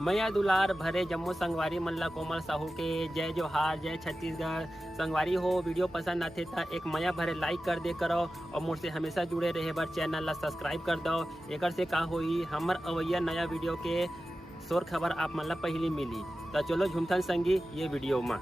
मैया दुलार भरे जम्मो संगवारी मन ला कोमल साहू के जय जोहार, जय छत्तीसगढ़। संगवारी हो वीडियो पसंद आते तो एक मैया भरे लाइक कर दे करो और मुझसे हमेशा जुड़े रहे बर चैनल ला सब्सक्राइब कर दो। एक से का होई हमर अवैया नया वीडियो के शोर खबर आप मन ला पहली मिली। तो चलो झुमथन संगी ये वीडियो में।